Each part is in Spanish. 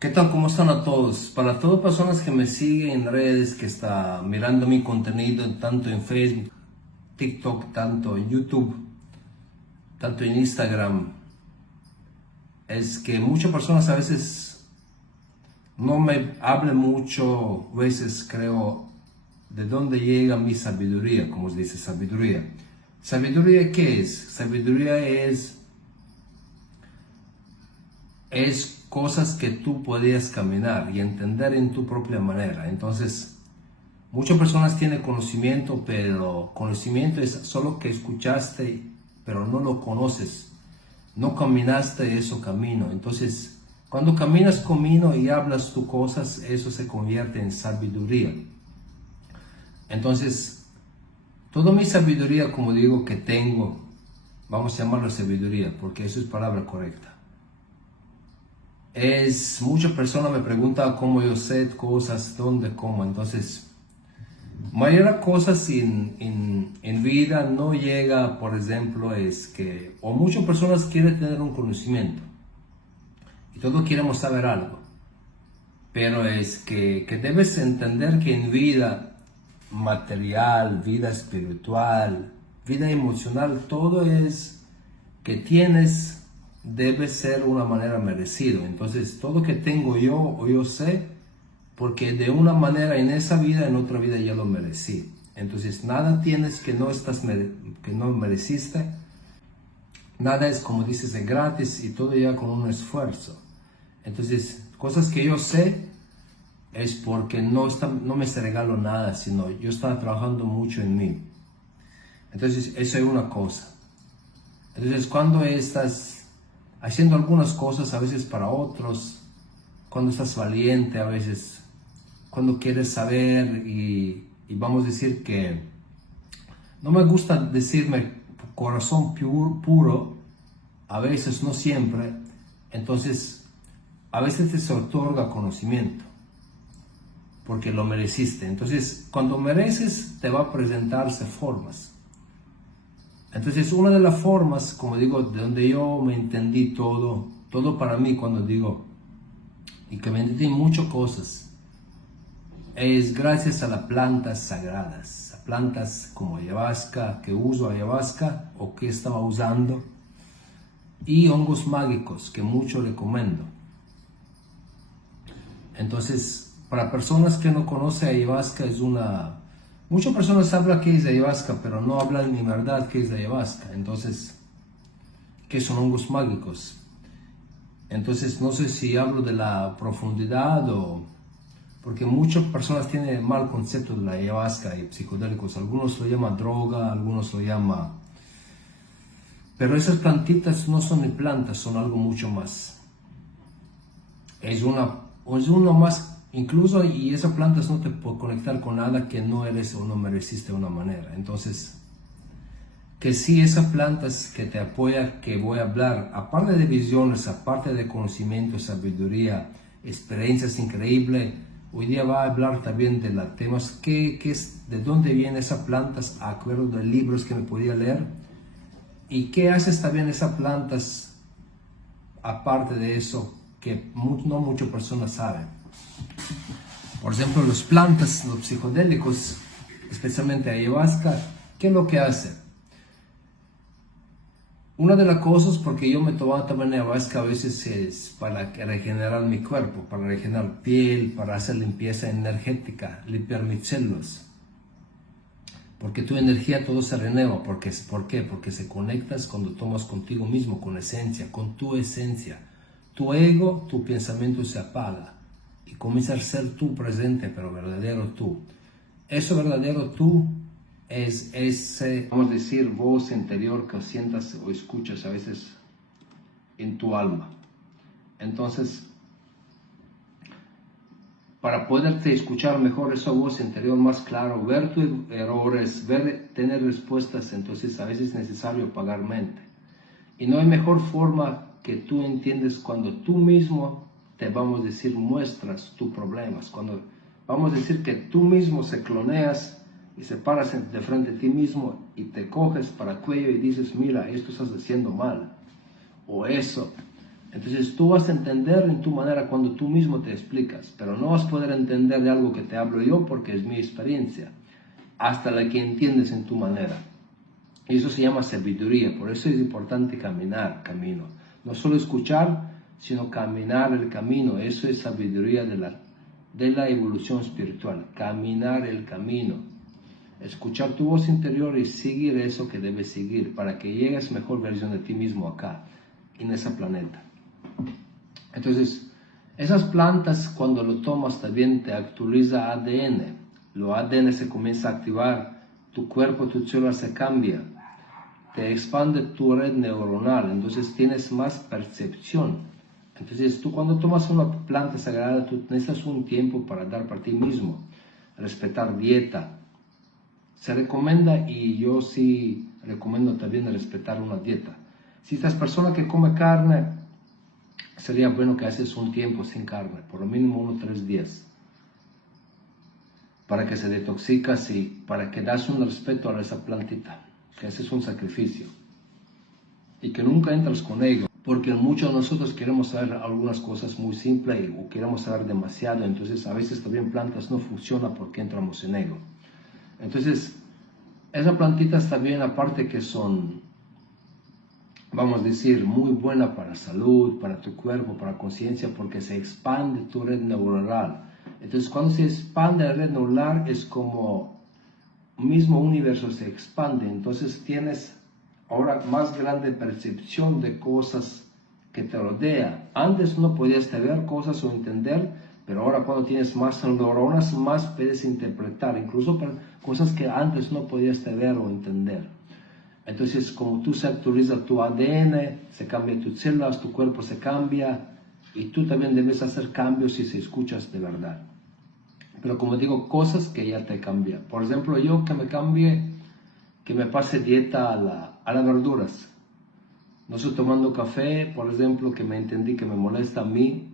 ¿Qué tal? ¿Cómo están a todos? Para todas las personas que me siguen en redes, que están mirando mi contenido tanto en Facebook, TikTok, tanto en YouTube, tanto en Instagram, es que muchas personas a veces no me hablan mucho, a veces creo de dónde llega mi sabiduría, como se dice, sabiduría. ¿Sabiduría qué es? Sabiduría es cosas que tú podías caminar y entender en tu propia manera. Entonces, muchas personas tienen conocimiento, pero conocimiento es solo que escuchaste, pero no lo conoces. No caminaste ese camino. Entonces, cuando caminas camino y hablas tus cosas, eso se convierte en sabiduría. Entonces, toda mi sabiduría, como digo, que tengo, vamos a llamarlo sabiduría, porque eso es palabra correcta. Muchas personas me preguntan cómo yo sé cosas, dónde, cómo. Entonces, mayor cosas en vida no llega, por ejemplo, es que, o muchas personas quieren tener un conocimiento y todos queremos saber algo, pero es que debes entender que en vida material, vida espiritual, vida emocional, todo es que tienes debe ser una manera merecido. Entonces, todo que tengo yo o yo sé, porque de una manera en esa vida, en otra vida ya lo merecí. Entonces, nada tienes que que no mereciste. Nada es, como dices, de gratis y todo ya con un esfuerzo. Entonces, cosas que yo sé es porque no me se regalo nada, sino yo estaba trabajando mucho en mí. Entonces, eso es una cosa. Entonces, cuando estás haciendo algunas cosas, a veces para otros, cuando estás valiente, a veces cuando quieres saber y vamos a decir que no me gusta decirme corazón puro, a veces, no siempre, entonces a veces te se otorga conocimiento porque lo mereciste. Entonces, cuando mereces, te va a presentarse formas. Entonces, una de las formas, como digo, de donde yo me entendí todo para mí, cuando digo, y que me entendí muchas cosas, es gracias a las plantas sagradas, a plantas como ayahuasca, que uso ayahuasca o que estaba usando, y hongos mágicos, que mucho recomiendo. Entonces, para personas que no conocen ayahuasca, muchas personas hablan que es ayahuasca, pero no hablan ni verdad que es ayahuasca. Entonces, ¿qué son hongos mágicos? Entonces, no sé si hablo de la profundidad o... Porque muchas personas tienen mal concepto de la ayahuasca y psicodélicos. Algunos lo llaman droga, algunos lo llaman... Pero esas plantitas no son ni plantas, son algo mucho más. Es uno más... Incluso, y esas plantas no te pueden conectar con nada que no eres o no mereciste de una manera. Entonces, que sí, esas plantas que te apoyan, que voy a hablar, aparte de visiones, aparte de conocimiento, sabiduría, experiencias increíbles, hoy día va a hablar también de los temas, de dónde vienen esas plantas, acuerdo de libros que me podía leer, y qué haces también esas plantas, aparte de eso, que no muchas personas saben. Por ejemplo, las plantas, los psicodélicos, especialmente ayahuasca, ¿qué es lo que hace? Una de las cosas, porque yo me tomaba también ayahuasca a veces, es para regenerar mi cuerpo, para regenerar piel, para hacer limpieza energética, limpiar mis células. Porque tu energía todo se renueva. ¿Por qué? Porque se conectas cuando tomas contigo mismo, con esencia, con tu esencia. Tu ego, tu pensamiento se apaga y comienza a ser tú presente, pero verdadero tú. Eso verdadero tú es ese, vamos a decir, voz interior que sientas o escuchas a veces en tu alma. Entonces, para poderte escuchar mejor esa voz interior más claro, ver tus errores, tener respuestas, entonces a veces es necesario apagar mente. Y no hay mejor forma que tú entiendes cuando tú mismo te, vamos a decir, muestras tus problemas. Cuando vamos a decir que tú mismo se cloneas y se paras de frente a ti mismo y te coges para el cuello y dices, mira, esto estás haciendo mal. O eso. Entonces tú vas a entender en tu manera cuando tú mismo te explicas, pero no vas a poder entender de algo que te hablo yo porque es mi experiencia, hasta la que entiendes en tu manera. Y eso se llama sabiduría, por eso es importante caminar camino. No solo escuchar, sino caminar el camino. Eso es sabiduría de la evolución espiritual, caminar el camino. Escuchar tu voz interior y seguir eso que debes seguir para que llegues a mejor versión de ti mismo acá, en ese planeta. Entonces, esas plantas cuando lo tomas también te actualiza ADN. Lo ADN se comienza a activar, tu cuerpo, tu célula se cambia, te expande tu red neuronal, entonces tienes más percepción. Entonces tú cuando tomas una planta sagrada, tú necesitas un tiempo para dar para ti mismo, respetar dieta. Se recomienda, y yo sí recomiendo también respetar una dieta. Si estás persona que come carne, sería bueno que haces un tiempo sin carne, por lo mínimo 1 o 3 días, para que se detoxicas y para que das un respeto a esa plantita, que haces un sacrificio. Y que nunca entras con ego, porque muchos de nosotros queremos saber algunas cosas muy simples o queremos saber demasiado, entonces a veces también plantas no funcionan porque entramos en ego. Entonces, esas plantitas también, aparte que son, vamos a decir, muy buena para salud, para tu cuerpo, para conciencia, porque se expande tu red neuronal. Entonces, cuando se expande la red neuronal, es como un mismo universo se expande. Entonces, tienes ahora más grande percepción de cosas que te rodean. Antes no podías ver cosas o entender, pero ahora cuando tienes más neuronas, más puedes interpretar, incluso para cosas que antes no podías ver o entender. Entonces, como tú se actualiza tu ADN, se cambia tus células, tu cuerpo se cambia, y tú también debes hacer cambios si se escuchas de verdad. Pero como digo, cosas que ya te cambian. Por ejemplo, yo que me cambie, que me pase dieta a las verduras. No estoy tomando café, por ejemplo, que me entendí que me molesta a mí.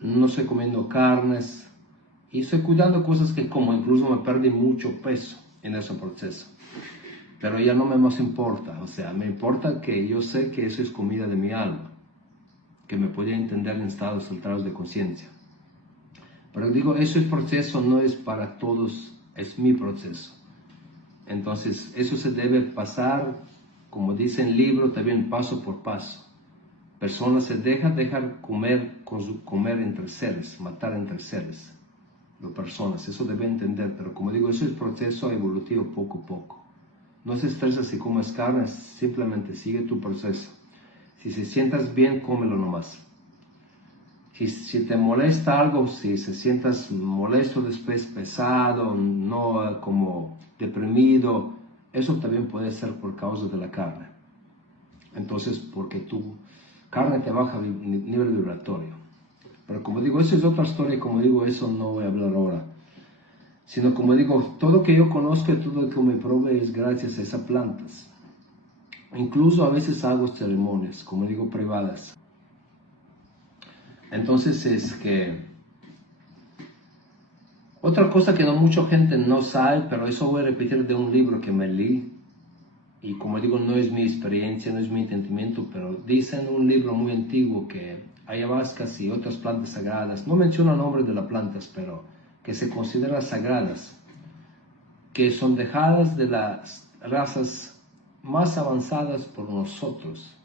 No estoy comiendo carnes. Y estoy cuidando cosas que como, incluso me perdí mucho peso en ese proceso. Pero ya no me más importa, o sea, me importa que yo sé que eso es comida de mi alma, que me podía entender en estados alterados de conciencia. Pero digo, ese proceso no es para todos, es mi proceso. Entonces, eso se debe pasar, como dice el libro, también paso por paso. Personas se dejan comer entre seres, matar entre seres, las personas, eso debe entender, pero como digo, eso es proceso evolutivo poco a poco. No se estresa si comes carne, simplemente sigue tu proceso. Si se sientas bien, cómelo nomás. Si te molesta algo, si se sientas molesto después, pesado, no como deprimido, eso también puede ser por causa de la carne. Entonces, porque tu carne te baja el nivel vibratorio. Pero como digo, eso es otra historia, como digo, eso no voy a hablar ahora. Sino como digo, todo lo que yo conozco y todo lo que me provee es gracias a esas plantas. Incluso a veces hago ceremonias, como digo, privadas. Entonces es que otra cosa que no mucha gente no sabe, pero eso voy a repetir de un libro que me leí, y como digo, no es mi experiencia, no es mi entendimiento, pero dice en un libro muy antiguo que ayahuascas y otras plantas sagradas, no menciona el nombre de las plantas, pero que se consideran sagradas, que son dejadas de las razas más avanzadas por nosotros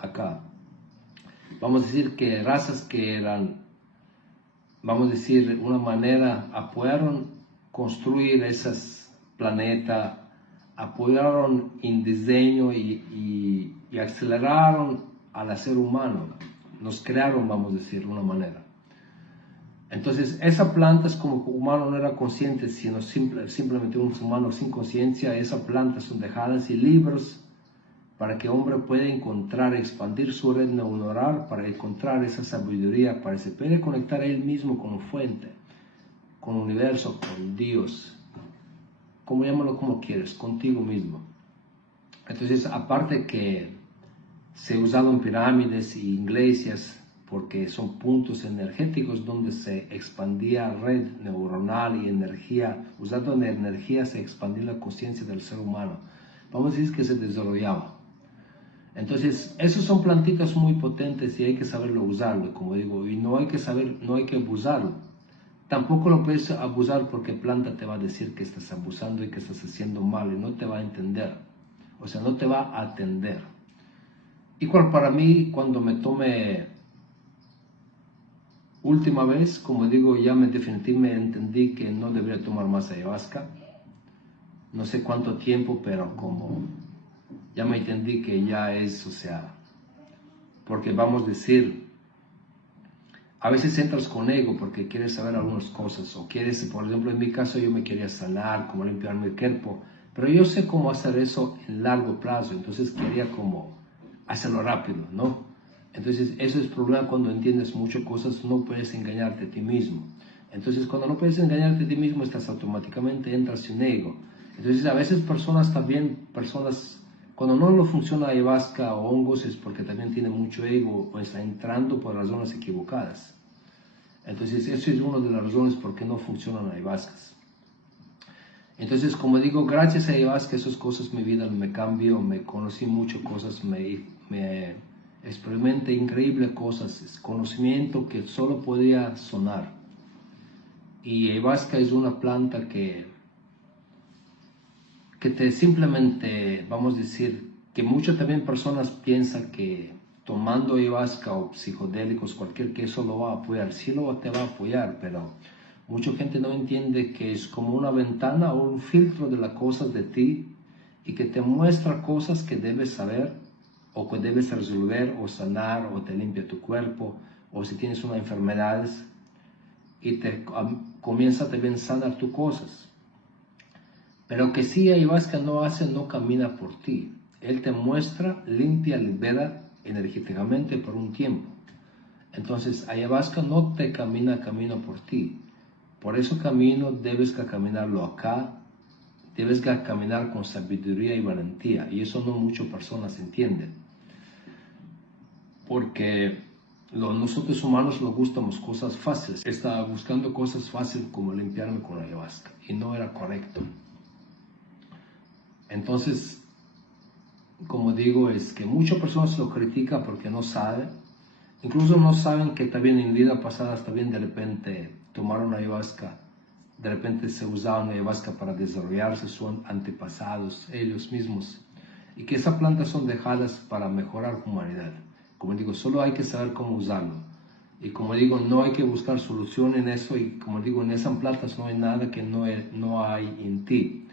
acá. Vamos a decir que razas que eran, vamos a decir, una manera, apoyaron construir esos planetas, apoyaron en diseño y aceleraron al ser humano, nos crearon, vamos a decir, de una manera. Entonces, esas plantas como humano no era consciente, sino simplemente un humano sin conciencia, esas plantas son dejadas y libres para que el hombre pueda encontrar, expandir su red neuronal, para encontrar esa sabiduría, para que se pueda conectar a él mismo con fuente, con el universo, con Dios, como llámalo como quieres, contigo mismo. Entonces, aparte que se usaron pirámides y iglesias, porque son puntos energéticos donde se expandía red neuronal y energía, usando la energía se expandía la conciencia del ser humano. Vamos a decir que se desarrollaba. Entonces, esos son plantitas muy potentes y hay que saberlo usarlo, como digo, y no hay que abusarlo. Tampoco lo puedes abusar porque planta te va a decir que estás abusando y que estás haciendo mal y no te va a entender. O sea, no te va a atender. Igual para mí, cuando me tomé última vez, como digo, ya definitivamente entendí que no debería tomar más ayahuasca. No sé cuánto tiempo, pero como ya me entendí que ya es, o sea, porque vamos a decir, a veces entras con ego porque quieres saber algunas cosas o quieres, por ejemplo, en mi caso yo me quería sanar, como limpiarme el cuerpo, pero yo sé cómo hacer eso en largo plazo, entonces quería como hacerlo rápido, ¿no? Entonces eso es el problema cuando entiendes muchas cosas, no puedes engañarte a ti mismo. Entonces cuando no puedes engañarte a ti mismo, estás automáticamente, entras en ego. Entonces a veces personas también, cuando no lo funciona ayahuasca o hongos es porque también tiene mucho ego o está entrando por razones equivocadas. Entonces, eso es una de las razones por qué no funcionan ayahuascas. Entonces, como digo, gracias a ayahuasca, esas cosas, mi vida me cambió, me conocí muchas cosas, me experimenté increíbles cosas, conocimiento que solo podía sonar. Y ayahuasca es una planta que te simplemente, vamos a decir, que muchas también personas piensan que tomando ayahuasca o psicodélicos, cualquier que eso lo va a apoyar, sí te va a apoyar, pero mucha gente no entiende que es como una ventana o un filtro de las cosas de ti y que te muestra cosas que debes saber o que debes resolver o sanar o te limpia tu cuerpo o si tienes una enfermedad y te comienza también a sanar tus cosas. Pero que sí ayahuasca no hace, no camina por ti. Él te muestra, limpia, libera energéticamente por un tiempo. Entonces ayahuasca no te camino por ti. Por eso camino debes que caminarlo acá, debes que caminar con sabiduría y valentía. Y eso no muchas personas entienden. Porque nosotros humanos nos gustamos cosas fáciles. Estaba buscando cosas fáciles como limpiarme con ayahuasca. Y no era correcto. Entonces, como digo, es que muchas personas lo critican porque no saben. Incluso no saben que también en vida pasadas también de repente tomaron ayahuasca. De repente se usaban ayahuasca para desarrollarse sus antepasados, ellos mismos. Y que esas plantas son dejadas para mejorar la humanidad. Como digo, solo hay que saber cómo usarlo. Y como digo, no hay que buscar solución en eso. Y como digo, en esas plantas no hay nada que no hay en ti.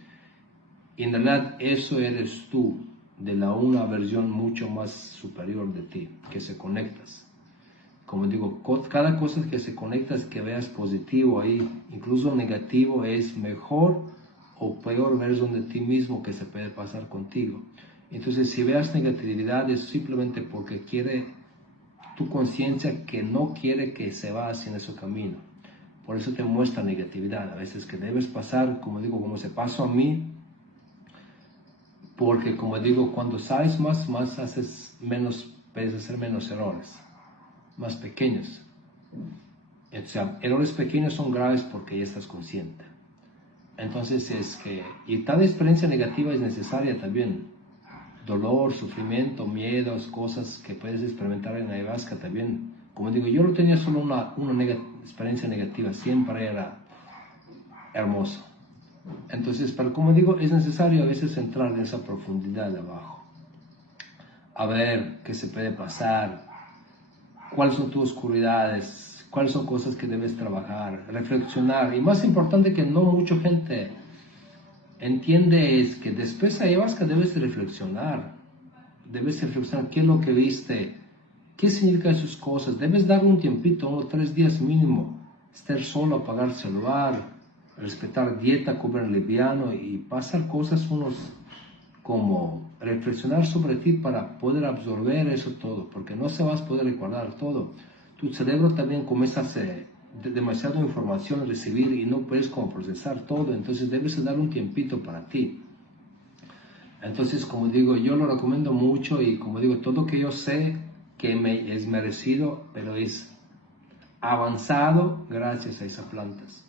Y en realidad eso eres tú, de una versión mucho más superior de ti, que se conectas. Como digo, cada cosa que se conecta es que veas positivo ahí, incluso negativo es mejor o peor versión de ti mismo que se puede pasar contigo. Entonces si veas negatividad es simplemente porque quiere tu conciencia que no quiere que se vaya hacia ese camino. Por eso te muestra negatividad, a veces que debes pasar, como digo, como se pasó a mí, porque como digo, cuando sabes más haces menos, puedes hacer menos errores, más pequeños. O sea, errores pequeños son graves porque ya estás consciente. Entonces es que, y tal experiencia negativa es necesaria también. Dolor, sufrimiento, miedos, cosas que puedes experimentar en ayahuasca también. Como digo, yo no tenía solo una experiencia negativa, siempre era hermoso. Entonces, pero como digo, es necesario a veces entrar en esa profundidad de abajo. A ver qué se puede pasar, cuáles son tus oscuridades, cuáles son cosas que debes trabajar, reflexionar. Y más importante que no mucha gente entiende es que después de ayahuasca debes reflexionar. Debes reflexionar qué es lo que viste, qué significan esas cosas. Debes dar un tiempito, unos 3 días mínimo, estar solo, apagar el celular, respetar dieta, comer liviano y pasar cosas como reflexionar sobre ti para poder absorber eso todo, porque no se vas a poder recordar todo. Tu cerebro también comienza a hacer demasiada información recibir y no puedes como procesar todo, entonces debes dar un tiempito para ti. Entonces, como digo, yo lo recomiendo mucho y como digo, todo que yo sé que me es merecido, pero es avanzado gracias a esas plantas.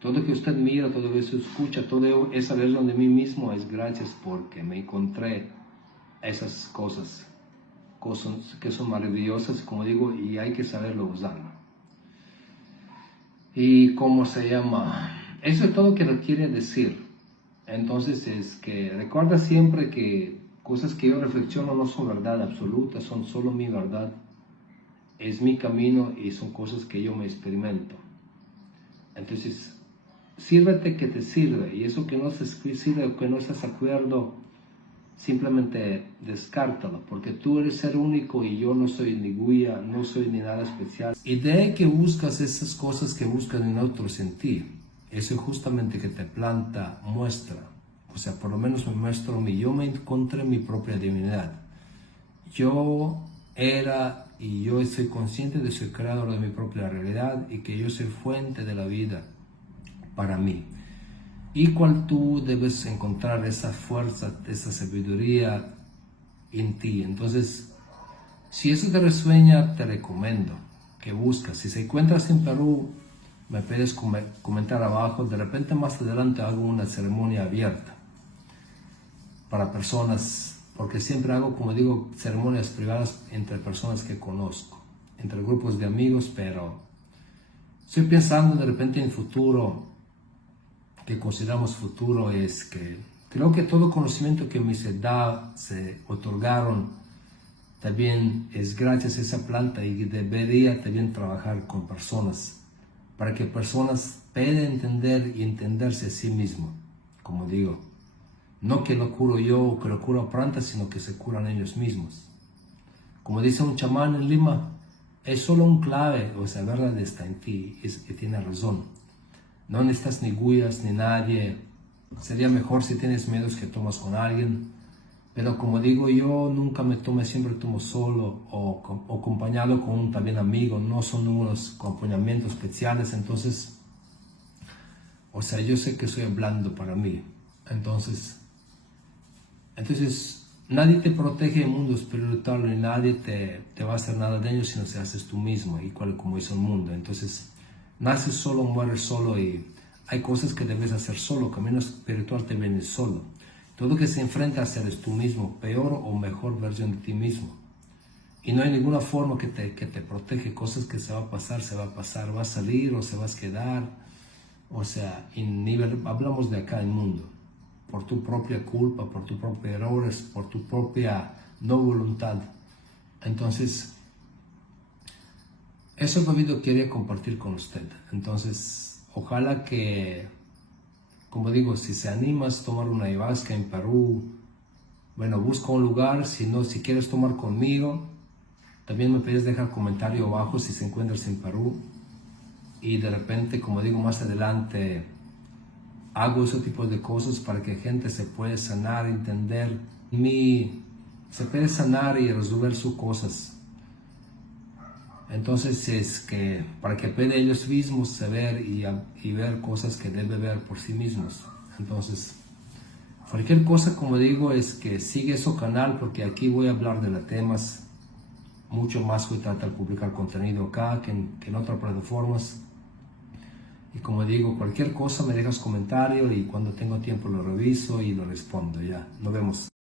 Todo que usted mira, todo que usted escucha, toda esa versión de mí mismo es gracias porque me encontré esas cosas. cosas que son maravillosas, como digo, y hay que saberlo usarlo. Y cómo se llama, eso es todo que lo quiere decir. Entonces es que recuerda siempre que cosas que yo reflexiono no son verdad absoluta, son solo mi verdad, es mi camino y son cosas que yo me experimento. Entonces, sírvete que te sirve, y eso que no se sirve o que no estás de acuerdo, simplemente descártalo, porque tú eres ser único y yo no soy ni guía, no soy ni nada especial. Y de ahí que buscas esas cosas que buscan en otros en ti, eso es justamente que te planta, muestra, o sea, por lo menos me muestra a mí, yo me encontré mi propia divinidad. Yo era y yo soy consciente de ser creador de mi propia realidad y que yo soy fuente de la vida para mí. Y cual tú debes encontrar esa fuerza, esa sabiduría en ti. Entonces, si eso te resuena, te recomiendo que busques. Si se encuentras en Perú, me puedes comentar abajo. De repente más adelante hago una ceremonia abierta para personas, porque siempre hago, como digo, ceremonias privadas entre personas que conozco, entre grupos de amigos, pero estoy pensando de repente en el futuro, que consideramos futuro, es que creo que todo conocimiento que me se otorgaron también es gracias a esa planta, y debería también trabajar con personas para que personas puedan entender y entenderse a sí mismo, como digo, no que lo curo yo o que lo curo plantas, sino que se curan ellos mismos. Como dice un chamán en Lima, es solo un clave, o sea, la verdad está en ti, y tiene razón. No necesitas ni guías ni nadie. Sería mejor si tienes miedos que tomas con alguien. Pero como digo, yo nunca me tomo, siempre tomo solo o acompañado con un también amigo. No son unos acompañamientos especiales. Entonces, o sea, yo sé que soy hablando para mí. Entonces nadie te protege el mundo espiritual, ni nadie te va a hacer nada de ello, sino se haces tú mismo, igual como es el mundo. Entonces, naces solo, mueres solo, y hay cosas que debes hacer solo. Camino espiritual te viene solo. Todo que se enfrenta a ser es tú mismo, peor o mejor versión de ti mismo. Y no hay ninguna forma que te protege. Cosas que se va a pasar, va a salir o se va a quedar. O sea, hablamos de acá en el mundo. Por tu propia culpa, por tus propios errores, por tu propia no voluntad. Entonces, eso es lo que quería compartir con usted. Entonces, ojalá que, como digo, si se animas a tomar una ayahuasca en Perú, bueno, busca un lugar. Si no, si quieres tomar conmigo, también me puedes dejar comentario abajo si se encuentras en Perú. Y de repente, como digo, más adelante hago ese tipo de cosas para que gente se pueda sanar, entender, se puede sanar y resolver sus cosas. Entonces es que para que puedan ellos mismos saber y ver cosas que deben ver por sí mismos. Entonces, cualquier cosa, como digo, es que sigue su canal, porque aquí voy a hablar de los temas mucho más. Voy a tratar de publicar contenido acá que en otras plataformas. Y como digo, cualquier cosa me dejas comentario y cuando tengo tiempo lo reviso y lo respondo. Ya, nos vemos.